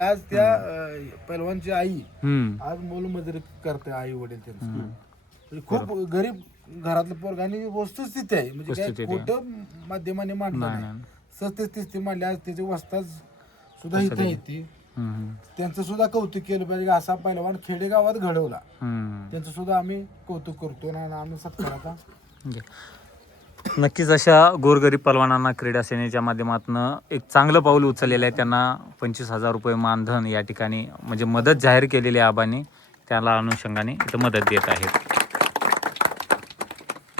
आज त्या पैलवानची आई आज मोलमजुरी करते, आई वडील त्यांचं म्हणजे खूप गरीब घरातलं पोरग आणि वस्तुस्थिती आहे म्हणजे काय खोटं माध्यमाने मांडलं नाही, सत्य मांडले. आज त्याचे वस्ताद सुद्धा इथे येते, त्यांचं सुद्धा कौतुक केलं पाहिजे. असा पैलवान खेडेगावात घडवला, त्यांचं सुद्धा आम्ही कौतुक करतो ना आम्ही सत्काराचा. नक्कीच अशा गोरगरीब पलवानांना क्रीडा सेनेच्या माध्यमातून एक चांगलं पाऊल उचललेलं आहे. त्यांना 25,000 रुपये मानधन या ठिकाणी म्हणजे मदत जाहीर केलेली आहे आबांनी, त्याला अनुषंगाने इथं मदत देत आहेत.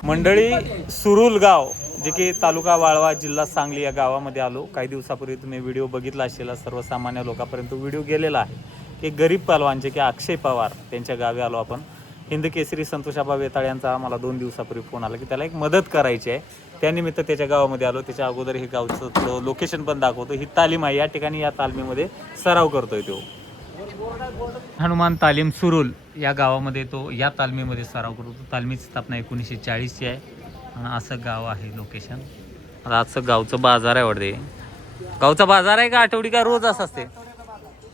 मंडळी, सुरुल गाव जे की तालुका वाळवा जिल्हा सांगली या गावामध्ये आलो. काही दिवसापूर्वी तुम्ही व्हिडिओ बघितला असेल, सर्वसामान्य लोकांपर्यंत व्हिडिओ गेलेला आहे. एक गरीब पलवान जे की अक्षय पवार त्यांच्या गावी आलो आपण. हिंद केसरी संतोषाबा वेताळ यांचा आम्हाला 2 दिवसापूर्वी फोन आला की त्याला एक मदत करायची आहे, त्यानिमित्त त्याच्या गावामध्ये आलो. त्याच्या अगोदर हे गावचं थोडं लोकेशन पण दाखवतो. ही तालीम आहे, या ठिकाणी या तालमीमध्ये सराव करतोय तो. हनुमान तालीम सुरुल या गावामध्ये तो या तालमीमध्ये सराव करतो. तालमीची स्थापना 1940ची आहे आणि असं गाव आहे लोकेशन. आता आजचं गावचं बाजार आहे वाटते. गावचा बाजार आहे का आठवडी का रोज असं असते?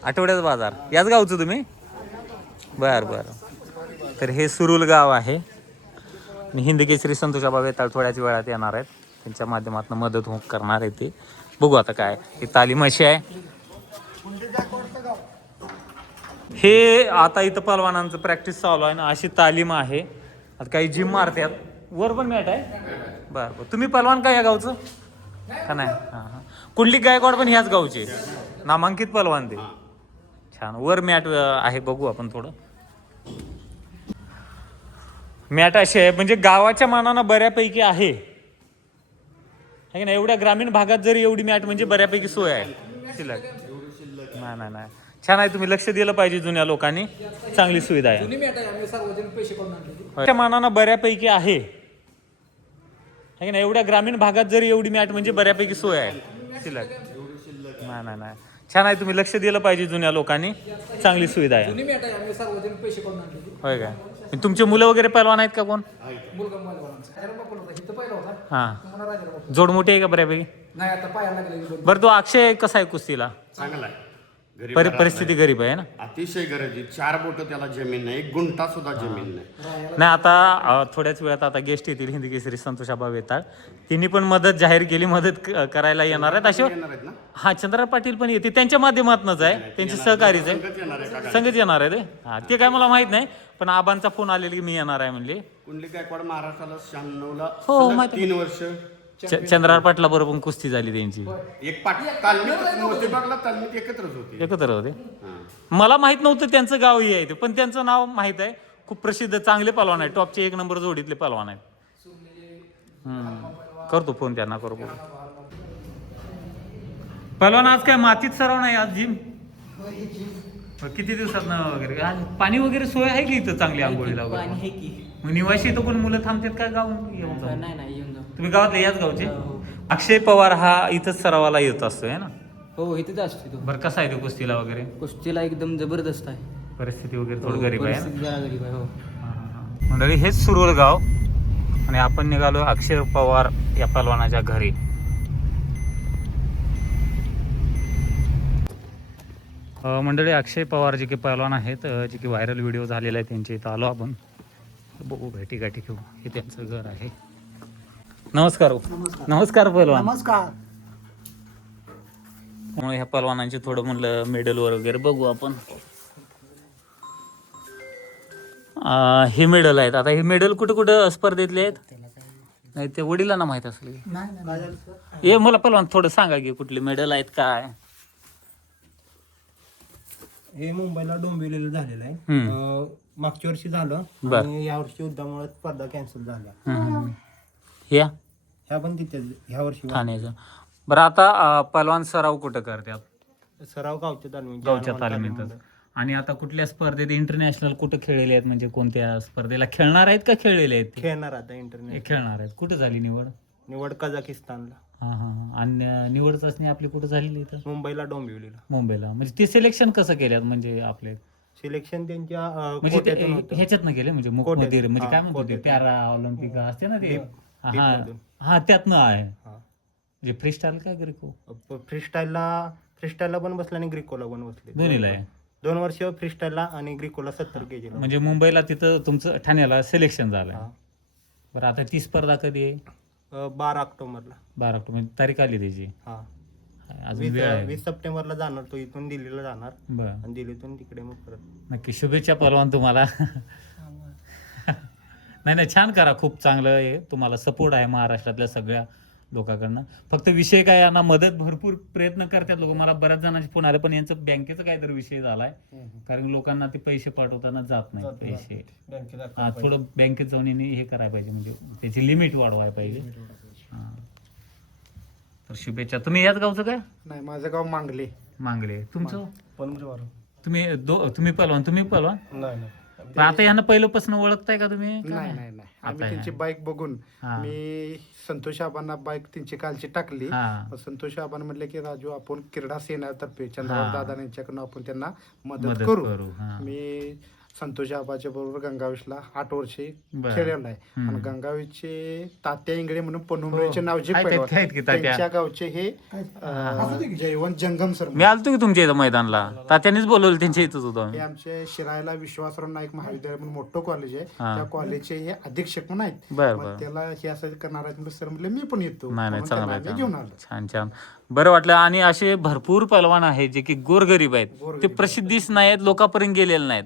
आठवड्याचा बाजार. याच गावचं तुम्ही? बरं बरं. तर हे सुरुल गाव आहे आणि हिंद केसरी संतोषाबा वेताळ थोड्याच वेळात येणार आहेत, त्यांच्या माध्यमातून मदत करणार आहे ते. बघू आता काय ही तालीम अशी आहे. हे आता इथं पलवानांचं प्रॅक्टिस चालू आहे ना, अशी तालीम आहे. आता काही जिम मारतात, वर पण मॅट आहे. बरं बरं. तुम्ही पलवान का या गावचं का नाही? हां हां. कुंडली गायकवाड पण ह्याच गावचे नामांकित पलवान ते. छान. वर मॅट आहे, बघू आपण थोडं. मॅट अशी आहे म्हणजे गावाच्या मानानं बऱ्यापैकी आहे की नाही. एवढ्या ग्रामीण भागात जरी एवढी मॅट म्हणजे बऱ्यापैकी सोय आहे. शिल्लक नाही नाही, छान आहे. तुम्ही लक्ष दिलं पाहिजे, जुन्या लोकांनी चांगली सुविधा आहे. त्या मानानं बऱ्यापैकी आहे की नाही. एवढ्या ग्रामीण भागात जरी एवढी मॅट म्हणजे बऱ्यापैकी सोय आहे. शिल्लक नाही नाही, छान आहे. तुम्ही लक्ष दिलं पाहिजे, जुन्या लोकांनी चांगली सुविधा आहे. होय काय? तुमचे मुलं वगैरे पहलवान आहेत का कोण? हां. जोड मोठी आहे का बऱ्यापैकी? बरं. तो अक्षय कसा आहे कुस्तीला? चांगला आहे. परिस्थिती गरीब आहे ना, अतिशय गरज. 4 बोट त्याला जमीन नाही, 1 गुंठा सुद्धा जमीन नाही. नाही. आता थोड्याच वेळात आता गेस्ट येतील हिंदी केसरी संतोषाबा वेताळ, त्यांनी पण मदत जाहीर केली, मदत करायला येणार आहेत. असे हा चंद्रा पाटील पण येते, त्यांच्या माध्यमातूनच आहे, त्यांचे सहकारीच आहे, संगच येणार आहे. हा ते काय मला माहित नाही, पण आबांचा फोन आलेला की मी येणार आहे म्हणले. कुंडली गायकवाड महाराष्ट्राला 96ला हो माहिती. 3 वर्ष चंद्रार पाटला बरोबर कुस्ती झाली त्यांची. एक तालमीत एकत्रच होते. एकत्र होते. मला माहित नव्हतं त्यांचं गावही आहे ते, पण त्यांचं नाव माहित आहे. खूप प्रसिद्ध चांगले पलवान आहे, टॉपचे 1 नंबर जोडीतले पलवान आहेत. करतो फोन त्यांना, करू. पलवान आज काय मातीत सराव नाही, आज जिम किती दिवसात वगैरे? आज पाणी वगैरे सोय आहे की इथं चांगली आंघोळीला वगैरे? मग निवासी इथं कोण मुलं थांबतात का गाव येऊन जाऊन? तुम्ही गावातले याच गावचे? अक्षय पवार हा इथंच सरावाला येत असतोय ना? हो, इथेच असतो तो. बरं. कसा आहे तो कुस्तीला वगैरे? कुस्तीला एकदम जबरदस्त आहे. परिस्थिती वगैरे थोडं गरीब आहे ना? जरा गरीब आहे. हो. मंडळी, हेच सुरुल गाव आणि आपण निघालो अक्षय पवार या पलवानाच्या घरी. मंडळी, अक्षय पवार जे की पहलवान आहेत, जे की व्हायरल व्हिडिओ झालेला आहे त्यांच्या इथं आलो आपण. बघू, भेटी गाठी घेऊ. हे त्यांचं घर आहे. नमस्कार. नमस्कार पहलवान. नमस्कार. ह्या पहलवानांचे थोडं म्हणलं मेडल वगैरे बघू आपण. हे मेडल आहेत. आता हे मेडल कुठं कुठं स्पर्धेतले आहेत? नाही, ते वडिलांना माहित असेल. हे मला पहलवान थोडं सांगा की कुठले मेडल आहेत काय? हे मुंबईला डोंबिवलीला झालेलं आहे. मागच्या वर्षी झालं आणि या वर्षी युद्धामुळे स्पर्धा कॅन्सल झाल्या. ह्या पण तिथे ह्या वर्षी ठाण्याचं. बरं. आता पहलवान सराव कुठं करतात? सराव गावच्या तालमीत. गावच्या तालमीतच. आणि आता कुठल्या स्पर्धेत इंटरनॅशनल कुठं खेळलेले आहेत? म्हणजे कोणत्या स्पर्धेला खेळणार आहेत का खेळलेले आहेत? खेळणार आता इंटरनेट. खेळणार आहेत. कुठं झाली निवड कझाकिस्तानला. आणि निवड चाचणी आपली कुठं झालेली इथं? मुंबईला डोंबिवलीला. मुंबईला. म्हणजे ते सिलेक्शन कसं केल्यात म्हणजे आपले? सिलेक्शन त्यांच्या म्हणजे ह्याच्यातनं केलं म्हणजे मुखमध्ये म्हणजे काय म्हणतो ते पॅरा ऑलिम्पिक असते ना ते? हा त्यातनं आहे. म्हणजे फ्रीस्टाईल काय ग्रेको फ्रीस्टाईलला पण बसले आणि ग्रिकोला पण बसले. दोन्हीला आहे. 2 वर्ष फ्रीस्टाईलला आणि ग्रिकोला 70 kg. म्हणजे मुंबईला तिथं तुमचं ठाण्याला सिलेक्शन झालंय. बरं आता ती स्पर्धा कधी आहे? 12 ऑक्टोबरला. 12 ऑक्टोबर तारीख आली त्याची. हा, अजून वेळ आहे. 20 सप्टेंबरला जाणार तो, इथून दिल्लीला जाणार बरं, आणि दिल्लीतून तिकडे मग परत. नक्की शुभेच्छा पहलवान तुम्हाला. नाही छान करा, खूप चांगलं आहे. तुम्हाला सपोर्ट आहे महाराष्ट्रातल्या सगळ्या लोकांकडनं. फक्त विषय काय, यांना मदत भरपूर प्रयत्न करतात लोक. मला बऱ्याच जणांचे फोन आले, पण यांचं बँकेचा काहीतरी विषय झालाय. कारण लोकांना ते पैसे पाठवताना जात नाही पैसे. थोडं बँकेत जाऊन यांनी हे करायला पाहिजे, म्हणजे त्याची लिमिट वाढवायला पाहिजे. हां, तर शुभेच्छा. तुम्ही याच गावचं काय? नाही, माझं गाव मांगले. मांगले. तुमचं? पण तुम्ही पहलवान? नाही. पण आता यांना पहिल्यापासून ओळखताय का तुम्ही? नाही आम्ही त्यांची बाईक बघून मी संतोष आबांना बाईक त्यांची कालची टाकली. हां, संतोष आबांना म्हटलं की राजू आपण क्रीडा सेनेतर्फे चंद्रबाबू दादा यांच्याकडून आपण त्यांना मदत मदत करू. करू. हां, मी संतोष आबाच्या बरोबर गंगावेशला 8 वर्षे बरं. खेळलेला आहे. आणि गंगावेशचे तात्या इंगळे म्हणून पनोमरेचे नाव जे आहेत पैलवान, की तात्या. त्यांच्या गावचे हे जयवंत जंगम सर मी आलतो की तुमच्या इथं मैदानला. तात्यानेच बोलवलं, त्यांच्या इथंच होतो हे आम्ही. आमचे शिरायला विश्वासराव नाईक महाविद्यालय म्हणून मोठं कॉलेज आहे. हा. त्या कॉलेजचे हे अधीक्षक पण आहेत. बरं मग बरं. त्याला हे असं करणार आहेत म्हणजे सर म्हटलं मी पण येतो. नाही म्हणून चांगलं त्यांना आम्ही आहे. घेऊन आलो. छान छान, बरं वाटलं. आणि असे भरपूर पहलवान आहेत जे की गोरगरीब आहेत, ते प्रसिद्धीस नाहीत, लोकांपर्यंत गेलेले नाहीत.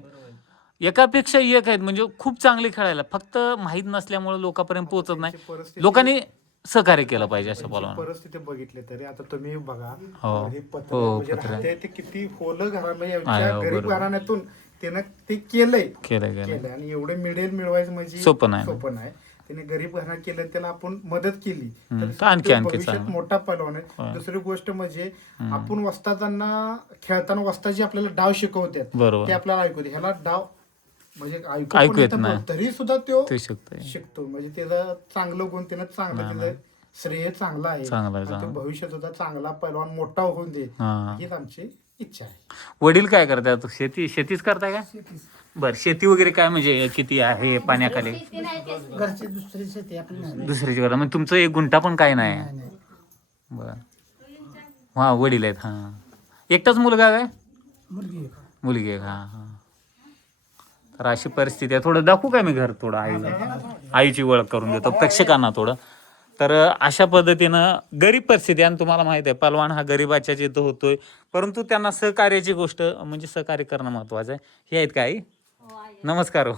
एकापेक्षा एक आहेत, म्हणजे खूप चांगले खेळायला, फक्त माहीत नसल्यामुळे लोकांपर्यंत पोहोचत नाही. लोकांनी सहकार्य केलं पाहिजे अशा पहलवान. परिस्थिती बघितली तरी आता तुम्ही बघा, हो. हे पत्र हो, म्हणजे पत्र. राहते ते किती होलं घरामध्ये आहे, हो, गरीब बरोबर. घराण्यातून त्यानं ते केलंय केलं आणि एवढे मिळेल मिळवायचं म्हणजे सोपं नाही. सोपं नाही. त्याने गरीब घरात केलं, त्याला आपण मदत केली तर आणखी भविष्यात चांगलं. मोठा पैलवान आहे. दुसरी गोष्ट म्हणजे आपण वस्तादांना खेळताना वस्ताजी आपल्याला डाव शिकवतात, बरोबर. ते आपल्याला ऐकू दे. ह्याला डाव म्हणजे ऐकू ऐकू येत पण नाही. तरी सुद्धा तो ते शकतंय. शिकतो. म्हणजे त्याचा चांगलं गुण त्यानं चांगलं, त्याचं श्रेय चांगलं आहे. चांगलं आहे, आणि तो चांगलं. भविष्यात सुद्धा चांगला पैलवान मोठा होऊन दे, हां. हीच आमची इच्छा आहे. वडील काय करतात? शेतीच करताय का? बर, शेती वगैरे काय म्हणजे किती आहे पाण्याखाली? घरची दुसरी शेती आपली नाही. दुसरीची करा, म्हणजे तुमचं 1 गुंठा पण काय नाही? बर, हा वडील आहेत. हा, एकटाच मुलगा काय? मुलगी आहे. हा. तर अशी परिस्थिती आहे. थोडं दाखवू काय मी घर, थोडं आईची ओळख करून देतो प्रेक्षकांना थोडं. तर अशा पद्धतीनं गरीब परिस्थिती, आणि तुम्हाला माहिती आहे पहलवान हा गरीबाच्या जिथं होतोय, परंतु त्यांना सहकार्याची गोष्ट म्हणजे सहकार्य करणं महत्वाचं आहे. हे आहेत का आई? नमस्कार.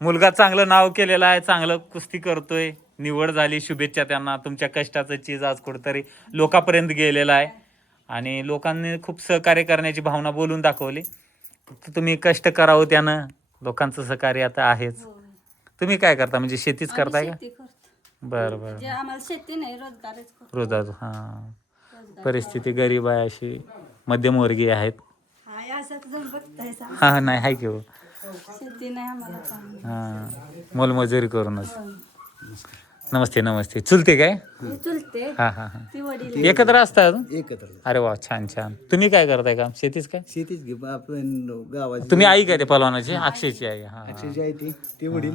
मुलगा चांगलं नाव केलेलं आहे, चांगलं कुस्ती करतोय, निवड झाली, शुभेच्छा त्यांना. तुमच्या कष्टाचं चीज आज कुठेतरी लोकांपर्यंत गेलेलं आहे आणि लोकांनी खूप सहकार्य करण्याची भावना बोलून दाखवली. फक्त तुम्ही कष्ट करावं, त्यानं लोकांचं सहकार्य आता आहेच. तुम्ही काय करता, म्हणजे शेतीच करताय का? शेती करतो. बरं बरं. जे आम्हाला शेती नाही, रोजगारच करतो. रोजात. हां, परिस्थिती गरीब आहे, अशी मध्यमवर्गीय आहेत. हाय असं तुम्ही बघताय सा. हा, नाही आहे की हो. शेती नाही आम्हाला चांगली. हां, मोलमजुरी करूनच. नमस्ते. चुलते काय? मी चुलते, हा. ती वडील. एकत्र असता अजून? एकत्र अरे वा, छान. तुम्ही काय करताय काम? शेतीच काय? शेतीच घे आपण गावाची तुम्ही आई काय ते पहलवानाची? अक्षयची आई. हा. अक्षरशः आहे ते वडील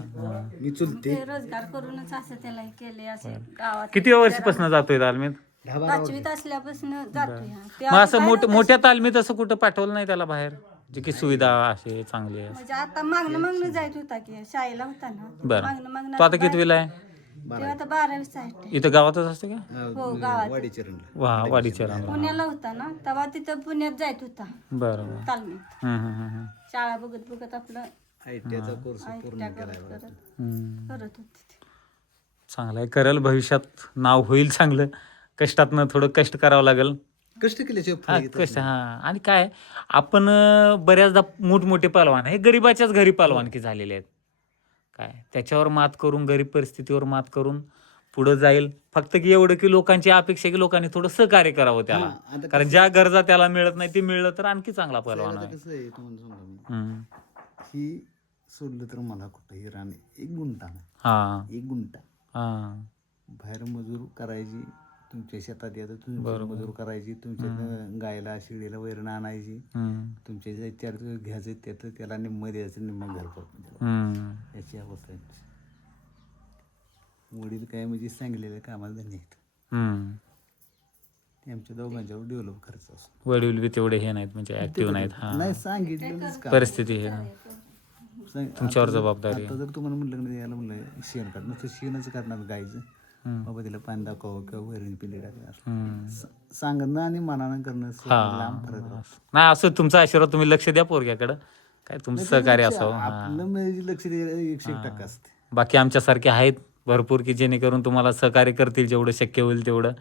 मी चुलते. ते रोजगार करूनच असं त्याला हे केले, असे गावात. किती वर्षापासून जातोय तालमीत? 5वीत असल्यापासून जातोय हा. ते मग असं आधी मोठ्या तालमीत असं कुठं पाठवलं नाही त्याला बाहेर, जे की सुविधा असे चांगली आहे? म्हणजे आता मागणं जायत होता की शाळेला होता ना. बरं. मागणं तो आता कितवीला आहे? ते आता 12वी साईड. इथं गावातच असते का? हो, गावात. वाडीचरणला वा, वाडीच्या रांगा. पुण्याला होता ना, तेव्हा तिथं पुण्यात जायत होता बरं. तालमीत. शाळा बघत आपलं आयटीआयचा कोर्स पूर्ण केला. करत होते ते. चांगलं आहे, करल, भविष्यात नाव होईल चांगलं. कष्टातनं थोडं कष्ट करावं लागेल. कष्ट केल्याशिवाय हा, फळ येत कष्ट. हा, आणि काय आपण बऱ्याचदा मोठमोठे पहलवान हे गरीबाच्याच घरी पहलवानकी झालेले आहेत. काय त्याच्यावर मात करून, गरीब परिस्थितीवर मात करून पुढं जाईल. फक्त की एवढं की लोकांची अपेक्षा की लोकांनी थोडं सहकार्य करावं त्याला. आता कारण ज्या गरजा त्याला मिळत नाही ते मिळलं तर आणखी चांगला पहलवान आता आहे. कसं आहे तुम्हाला सांगतो मी, हम्म. ही सोडलं तर मला कुठंही राहणे 1 गुंठा नाही. हा 1 गुंठा हा बाहेर मजूर करायची, तुमच्या शेतात यायचं, तुमची मजूर करायची, तुमच्या गायला शिडीला वैरण आणायची, तुमच्या जे चार घ्यायचं त्यात त्याला निम्म द्यायचं, निम्म घर हम्म. याची अवस्था आहे. वडील काय म्हणजे सांगलेलं कामाला धन्य आहेत. हम्म. ते आमच्या दोघांच्यावर डेव्हलप करायचं असतो. वडील बी तेवढे हे नाहीत म्हणजे ऍक्टिव्ह नाहीत. हा नाही सांगितलेलंच का परिस्थिती हे ना. तुमच्यावर जबाबदारी आता जर तुम्हाला म्हटलं की याला म्हणलं शेण काढ नुसतं शेणच करणार गायचं, बाबा तिला पाणी दाखवावं किंवा वैरण पिल्ले टाकणार सांगणं आणि मनानं करणं लांब फरक आहे. नाही असं तुमचा आशीर्वाद तुम्ही लक्ष द्या पोरग्याकडं, काय तुमचं सहकार्य असावं. हा. आपलं म्हणजे लक्ष द्यायला 100% असते. बाकी आमच्यासारखे आहेत भरपूर की जेणेकरून तुम्हाला सहकार्य करतील जेवढं शक्य होईल तेवढं.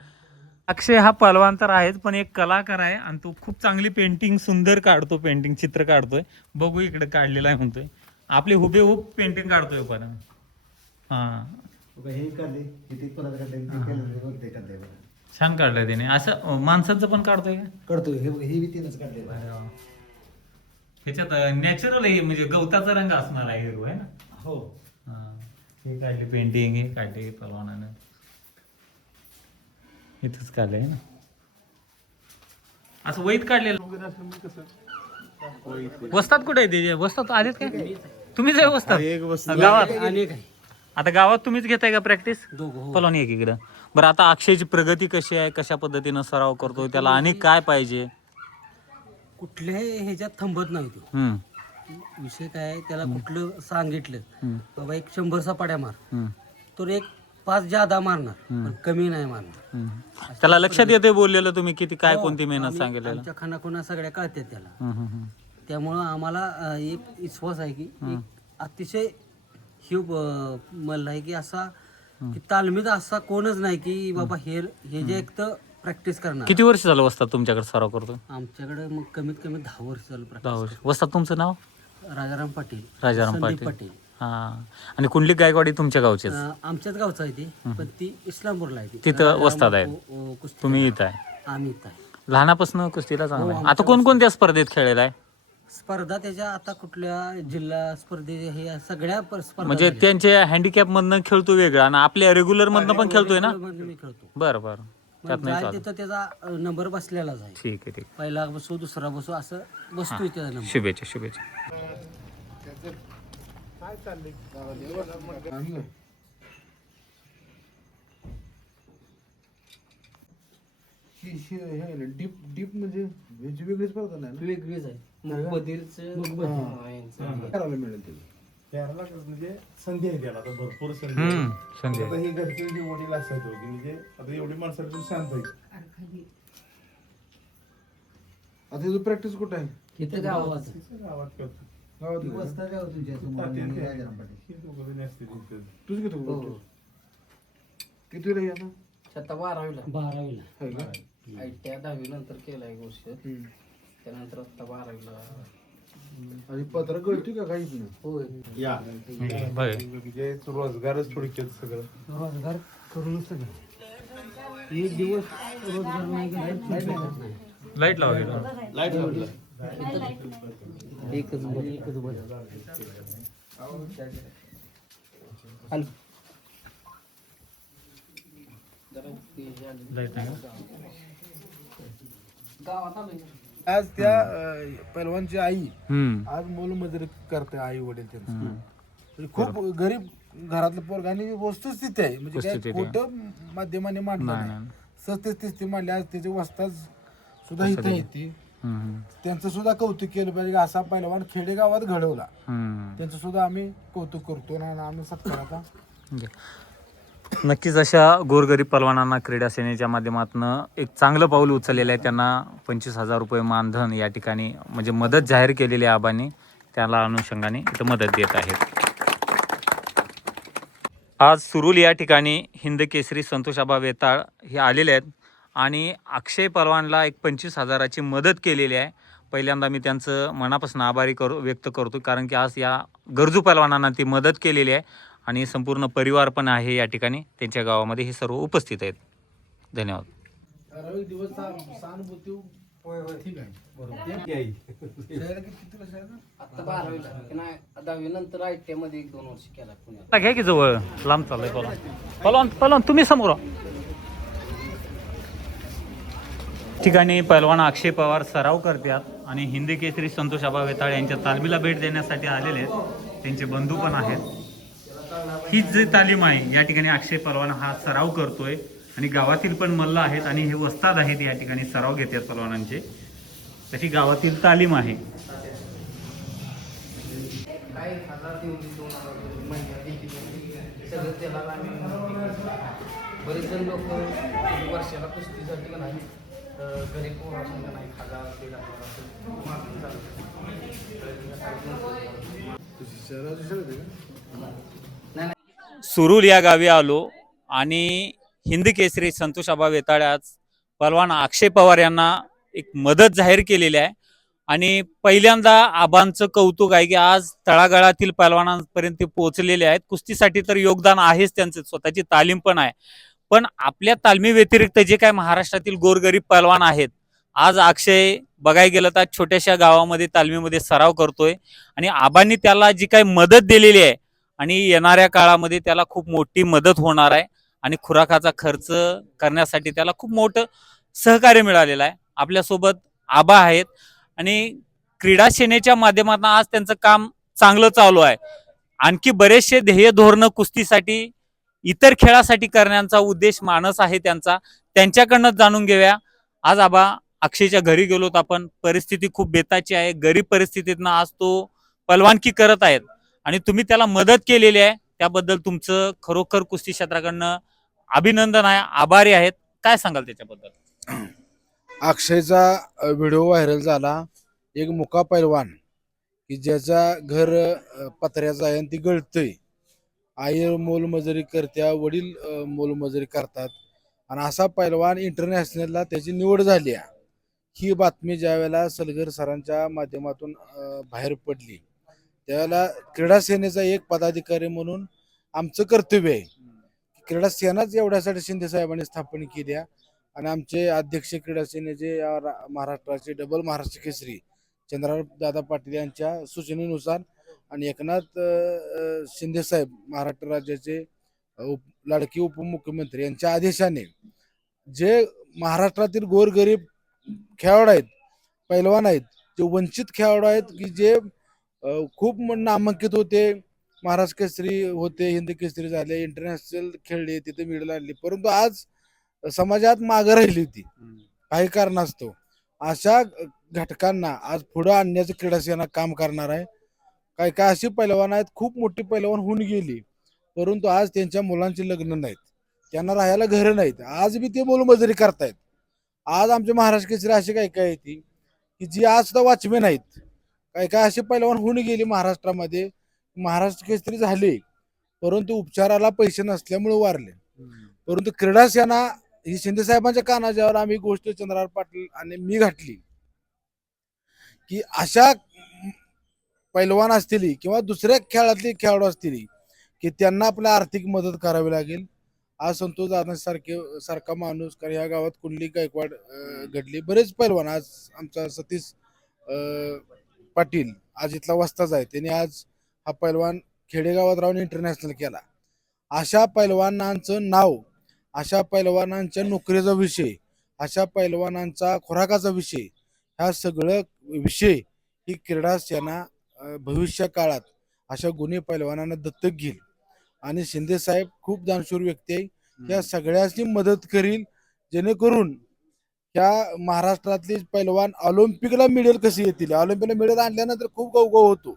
अक्षय हा पहलवान तर आहेच पण एक कलाकार आहे आणि तो खूप चांगली पेंटिंग सुंदर काढतो, पेंटिंग चित्र काढतोय. बघू इकडे काढलेला आहे म्हणतोय, आपली हुबेहूब पेंटिंग काढतोय पण. हा हे काढले किती परत काढले छान काढलंय त्याने. असं माणसांचं पण काढतोय का? करतो हे बी तीनच काढले. ह्याच्यात नॅचरल आहे म्हणजे गवताचा रंग असणार आहे हिरो आहे ना. हो हा. हे काढले पेंटिंग, हे काढले पहलवानानं, इथंच काढलंय ना. असं वहीत काढलेलं. वस्तात कुठे आहे ते? वस्तात आलेत काय? तुम्हीच आहे वस्तात गावात? आता गावात तुम्हीच घेताय का प्रॅक्टिस? पहलवान एक इकडं. बरं आता अक्षयची प्रगती कशी आहे, कशा पद्धतीनं सराव करतोय, त्याला आणि काय पाहिजे? कुठल्याही ह्याच्यात थांबत नाही तो. विषय काय आहे, त्याला कुठलं सांगितलं बाबा एक 100 सपाट्या मार, तर एक 5 जादा मारणार पण कमी नाही मारणार. त्याला लक्षात येते बोललेलं तुम्ही किती काय कोणती मेहनत सांगितलेलं? आमच्या खानाखुणा सगळ्या कळतात त्याला. त्यामुळं आम्हाला एक विश्वास आहे की एक अतिशय हे मला आहे की असा की तालमीत असा कोणच नाही की बाबा हे जे एक तर प्रॅक्टिस करणार. किती वर्ष झालं वस्तात तुमच्याकडे सराव करतो? आमच्याकडे मग कमीत कमी 10 वर्ष झालं 10 वर्ष. वस्तात तुमचं नाव? राजाराम पाटील. राजाराम संदीप पाटील. हा. आणि कुंडली गायकवाडी तुमच्या गावचेच? आमच्याच गावचं आहे ते, पण ती इस्लामपूरला आहे. तिथं वस्तात आहे. कुस्ती तुम्ही इथं आहे? आम्ही इथं आहे. लहानापासून कुस्तीला चांगला आहे. आता कोणकोणत्या स्पर्धेत खेळलेला आहे? स्पर्धा त्याच्या आता कुठल्या जिल्हा स्पर्धे हे सगळ्या स्पर्धा म्हणजे त्यांच्या हँडिकॅप मधनं खेळतो वेगळा आणि आपल्या रेग्युलर मधनं पण खेळतोय ना? मी खेळतो. बरं बरं. त्यात नाही जाय चालत. तिथं त्याचा नंबर बसलेलाच आहे. ठीक आहे ठीक. पहिला बसू दुसरा बसू असं बसतोय त्याचा नंबर. शुभेच्छा शुभेच्छा. डीप डीप म्हणजे वेगळीच स्पर्धा नाही ना? वेगळीच आहे. करायला मिळेल ते. म्हणजे संधी आहे त्याला आता भरपूर संधी संजय. आता ही घरची जी वडील असतात होती म्हणजे आता एवढी माणसाची शांत आहे. आता तुझं प्रॅक्टिस कुठं आहे? इथं गावात गावात करतो गावात आहे का? वस्तात आहे हो तुमच्या समोर आणि राजाराम पाटील. ही दोघं जणी असते तिथे. तुझं किती बोलतो? किती रे आता? आता 12वीला आहे का? ITI 10वी नंतर केला एक वर्ष, त्यानंतर आता 12वीला. आणि पत्र कळतोय का काहीच नाही? होय. या बघ. म्हणजे रोजगारच थोडक्यात सगळं. रोजगार करून सगळं एक दिवस रोजगार नाही गेला लाईट लावा गेलो. लाईट लावलं. एकच बदल. लाईट नाही. गावात आलो. आज त्या पैलवानची आई आज मोलमजुरी करते, आई वडील त्यांचं. म्हणजे खूप गरीब घरातलं पोरग आणि वस्तुस्थिती आहे म्हणजे काय खोटं माध्यमाने मांडलं नाही. सस्ती मांडली. आज त्याचे वस्ताद सुद्धा इथे येते. त्यांचं सुद्धा कौतुक केलं पाहिजे. असा पैलवान खेडेगावात घडवला, त्यांचं सुद्धा आम्ही कौतुक करतो आणि आम्ही सत्काराचा. नक्कीच अशा गोरगरीब पहलवानांना क्रीडा सेनेच्या माध्यमातून एक चांगलं पाऊल उचललेलं आहे. त्यांना 25,000 रुपये मानधन या ठिकाणी म्हणजे मदत जाहीर केलेली आहे आबांनी, त्याला अनुषंगाने इथं मदत देत आहेत. आज सुरुल या ठिकाणी हिंद केसरी संतोष आबा वेताळ हे आलेले आहेत आणि अक्षय पहलवानला एक 25,000ची मदत केलेली आहे. पहिल्यांदा मी त्यांचं मनापासून आभारी व्यक्त करतो, कारण की आज या गरजू पहलवानांना ती मदत केलेली आहे आणि संपूर्ण परिवार पण आहे या ठिकाणी त्यांच्या गावामध्ये. हे सर्व उपस्थित आहेत. धन्यवाद. ठराविक दिवस सहानुभूती. ठीक आहे, बरोबर. आता 12वीला नाही 10वी नंतर ITI मध्ये 1-2 वर्ष केला पुण्यात. घ्या की जवळ, लांब चाललंय पहलवान तुम्ही समोर. ठिकाणी पहलवान अक्षय पवार सराव करतात आणि हिंद केसरी संतोष आबा वेताळ यांच्या तालमीला भेट देण्यासाठी आलेले आहेत. त्यांचे बंधू पण आहेत. हीच जी तालीम आहे या ठिकाणी अक्षय पहलवान हा सराव करतोय आणि गावातील पण मल्ल आहेत आणि हे वस्ताद आहेत या ठिकाणी सराव घेतात पलवानांचे. तशी गावातील तालीम आहे. बरेच जण लोक वर्षाला कुस्तीसाठी का नाही गरीब पोरांना नाही 1000-1500 सुरूल या गावी आलो आणि हिंद केसरी संतोष आबा वेताळ आज पलवान अक्षय पवार यांना एक मदत जाहीर केलेली आहे. आणि पहिल्यांदा आबांचं कौतुक आहे की आज तळागाळातील पलवानांपर्यंत ते पोहोचलेले आहेत. कुस्तीसाठी तर योगदान आहेच, त्यांचं स्वतःची तालीम पण आहे. पण आपल्या तालमी व्यतिरिक्त जे काय महाराष्ट्रातील गोरगरीब पलवान आहेत, आज अक्षय बघायला गेलं तर छोट्याशा गावामध्ये तालमीमध्ये सराव करतोय आणि आबांनी त्याला जी काही मदत दिलेली आहे आणि येणाऱ्या काळामध्ये त्याला खूप मोठी मदत होणार आहे आणि खुराकाचा खर्च करण्यासाठी त्याला खूप मोठं सहकार्य मिळालेलं आहे. आपल्यासोबत आबा आहेत आणि क्रीडा सेनेच्या माध्यमातून आज त्यांचं काम चांगलं चालू आहे. आणखी बरेचसे ध्येय धोरणं कुस्तीसाठी इतर खेळासाठी करण्याचा उद्देश मानस आहे त्यांचा, त्यांच्याकडनं जाणून घेऊया. आज आबा अक्षयच्या घरी गेलोत आपण. परिस्थिती खूप बेताची आहे, गरीब परिस्थितीतनं आज तो पलवानकी करत आहेत आणि तुम्ही त्याला मदत केलेली आहे, त्याबद्दल तुमचं खरोखर कुस्ती क्षेत्राकडनं अभिनंदन आहे, आभारी आहेत. काय सांगाल त्याच्याबद्दल? अक्षयचा व्हिडिओ व्हायरल झाला. एक मुका पैलवान की ज्याचा घर पत्र्याचा आहे आणि ती गळतंय. आई मोलमजुरी करत्या, वडील मोलमजुरी करतात आणि असा पैलवान इंटरनॅशनलला त्याची निवड झाली आहे. ही बातमी ज्या वेळेला सलगर सरांच्या माध्यमातून बाहेर पडली त्यावेळेला क्रीडा सेनेचा एक पदाधिकारी म्हणून आमचं कर्तव्य आहे. क्रीडा सेनाच एवढ्यासाठी शिंदे साहेबांनी स्थापन केली आहे आणि आमचे अध्यक्ष क्रीडा सेनेचे महाराष्ट्राचे डबल महाराष्ट्र केसरी चंद्रराव दादा पाटील यांच्या सूचनेनुसार आणि एकनाथ शिंदे साहेब महाराष्ट्र राज्याचे लाडके उपमुख्यमंत्री यांच्या आदेशाने जे महाराष्ट्रातील गोरगरीब खेळाडू आहेत, पैलवान आहेत, जे वंचित खेळाडू आहेत की जे खूप नामांकित होते, महाराष्ट्र केसरी होते, हिंद केसरी झाले, इंटरनॅशनल खेळले, तिथे मेडल आणली, परंतु आज समाजात मागे राहिली होती काही कारणास्तव. अशा घटकांना आज पुढे आणण्याचं क्रीडा सेना काम करणार आहे. काय काय अशी पैलवान आहेत, खूप मोठी पैलवान होऊन गेली, परंतु आज त्यांच्या मुलांची लग्न नाहीत, त्यांना राहायला घरं नाहीत, आज बी ते मोलमजुरी करतायत. आज आमचे महाराष्ट्र केसरी असे काय काय येते की जी आज सुद्धा वॉचमॅन आहेत. काय काय असे पैलवान होऊन गेली महाराष्ट्रामध्ये, महाराष्ट्र केसरी झाले परंतु उपचाराला पैसे नसल्यामुळे वारले. परंतु क्रीडा सेना ही शिंदे साहेबांच्या कानाच्यावर आम्ही गोष्ट चंद्रराव पाटील आणि मी घातली की अशा पैलवान असतील किंवा दुसऱ्या खेळातले खेळाडू असतील की त्यांना आपल्या आर्थिक मदत करावी लागेल. आज संतोष दादा सारखा माणूस, कारण या गावात कुंडली गायकवाड घडली, बरेच पैलवान, आज आमचा सतीश पाटील आज इथला वस्ताच आहे, त्याने आज हा पैलवान खेडेगावात राहून इंटरनॅशनल केला. अशा पैलवानांचं नाव, अशा पैलवानांच्या नोकरीचा विषय, अशा पैलवानांचा खुराकाचा विषय, ह्या सगळं विषय ही क्रीडा सेना भविष्य काळात अशा गुन्हे पैलवानांना दत्तक घेईल आणि शिंदे साहेब खूप दानशूर व्यक्ती आहे, त्या सगळ्यांनी मदत करील जेणेकरून ह्या महाराष्ट्रातले पैलवान ऑलिम्पिकला मेडल कसे येतील. ऑलिम्पिकला मेडल आणल्यानंतर खूप गवगव होतो,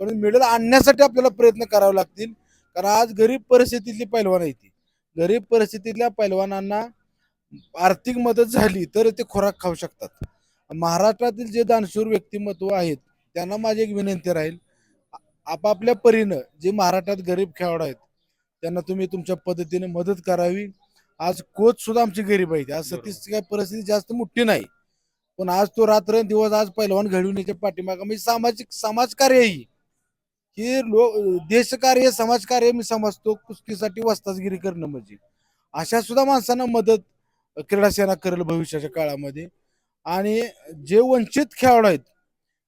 पण मेडल आणण्यासाठी आपल्याला प्रयत्न करावे लागतील. कारण आज गरीब परिस्थितीतली पैलवान आहे, ती गरीब परिस्थितीतल्या पैलवानांना आर्थिक मदत झाली तर ते खुराक खाऊ शकतात. महाराष्ट्रातील जे दानशूर व्यक्तिमत्व आहेत त्यांना माझी एक विनंती राहील, आपापल्या परीनं जे महाराष्ट्रात गरीब खेळाडू आहेत त्यांना तुम्ही तुमच्या पद्धतीने मदत करावी. आज कोच सुद्धा आमची गरीब आहे, आज सतीश काय परिस्थिती जास्त मोठी नाही, पण आज तो रात्र दिवस आज पैलवान घडवण्याच्या पाठीमागं म्हणजे सामाजिक समाजकार्य ही देशकार्य समाजकार्य मी समजतो. कुस्तीसाठी वस्तादगिरी करणं म्हणजे अशा सुद्धा माणसांना मदत क्रीडा सेना करेल भविष्याच्या काळामध्ये. आणि जे वंचित खेळाडू आहेत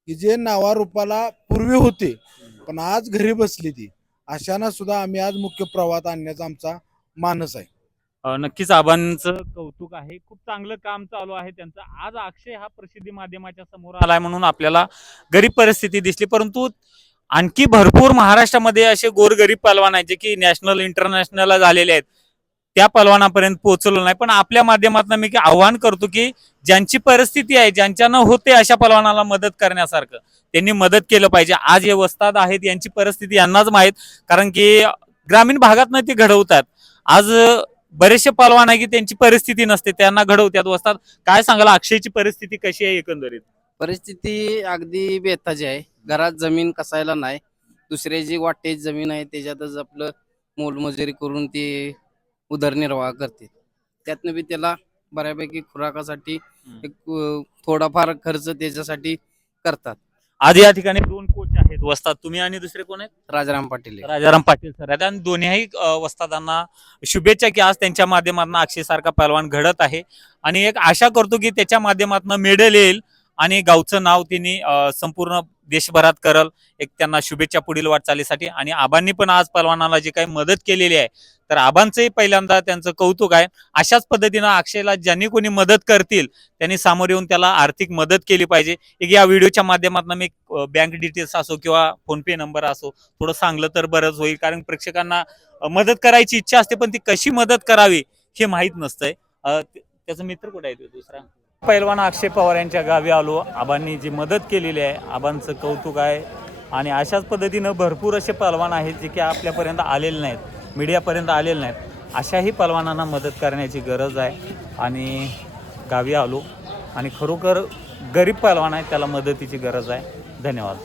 की जे नावारूपाला पूर्वी होते पण आज घरी बसली, ती अशांना सुद्धा आम्ही आज मुख्य प्रवाहात आणण्याचा आमचा मानस आहे. नक्कीच आबांचं कौतुक आहे, खूप चांगलं काम चालू आहे त्यांचं. आज अक्षय हा प्रसिद्धी माध्यमाच्या समोर आलाय म्हणून आपल्याला गरीब परिस्थिती दिसली, परंतु आणखी भरपूर महाराष्ट्रामध्ये असे गोरगरीब पहलवान आहेत जे की नॅशनल इंटरनॅशनलला झालेले आहेत. त्या पलवानापर्यंत पोहोचलो नाही. पण आपल्या माध्यमातून मी आव्हान करतो की ज्यांची परिस्थिती आहे, ज्यांच्यानं होते अशा पलवानाला मदत करण्यासारखं त्यांनी मदत केलं पाहिजे. आज हे वस्ताद आहेत यांची परिस्थिती यांनाच माहीत, कारण की ग्रामीण भागातनं ते घडवतात. आज बरेचसे पलवान आहे की त्यांची परिस्थिती नसते, त्यांना घडवतात वस्ताद. काय सांगाल, अक्षयची परिस्थिती कशी आहे एकंदरीत? परिस्थिती अगदी बेताची आहे. घरात जमीन कसायला नाही, दुसऱ्याची वाटेची जमीन आहे त्याच्यातच आपलं मोलमजुरी करून ते उदरनिर्वाह करते. त्यातनं बी त्याला बऱ्यापैकी खुराकासाठी एक थोडाफार खर्च त्याच्यासाठी करतात. आज या ठिकाणी 2 कोच आहेत वस्ताद, तुम्ही आणि दुसरे कोण आहेत? राजाराम पाटील आहे. राजाराम पाटील सर आहेत. आणि दोन्ही वस्तादांना शुभेच्छा की आज त्यांच्या माध्यमातून अक्षय सारखा पहलवान घडत आहे. आणि एक आशा करतो की त्याच्या माध्यमातून मेडल येईल आणि गावचं नाव त्यांनी संपूर्ण देशभरात करल. एक त्यांना शुभेच्छा पुढील वाटचालीसाठी. आणि आबांनी पण आज पहलवानाला जी काही मदत केलेली आहे, तर आबांचंही पहिल्यांदा त्यांचं कौतुक आहे. अशाच पद्धतीनं अक्षयला ज्यांनी कोणी मदत करतील त्यांनी सामोरे येऊन त्याला आर्थिक मदत केली पाहिजे. एक या व्हिडिओच्या माध्यमातून मी बँक डिटेल्स असो किंवा फोनपे नंबर असो थोडं सांगलं तर बरंच होईल, कारण प्रेक्षकांना मदत करायची इच्छा असते पण ती कशी मदत करावी हे माहीत नसतंय. त्याचा मित्र कुठे आहे दुसरा? पैलवान अक्षय पवार यांच्या गावी आलो. आबांनी जी मदत केलेली आहे आबांचं कौतुक आहे. आणि अशाच पद्धतीनं भरपूर असे पहलवान आहेत जे की आपल्यापर्यंत आलेले नाहीत, मीडियापर्यंत आलेले नाहीत. अशाही पहलवानांना मदत करण्याची गरज आहे. आणि गावी आलो आणि खरोखर गरीब पहलवान आहे, त्याला मदतीची गरज आहे. धन्यवाद.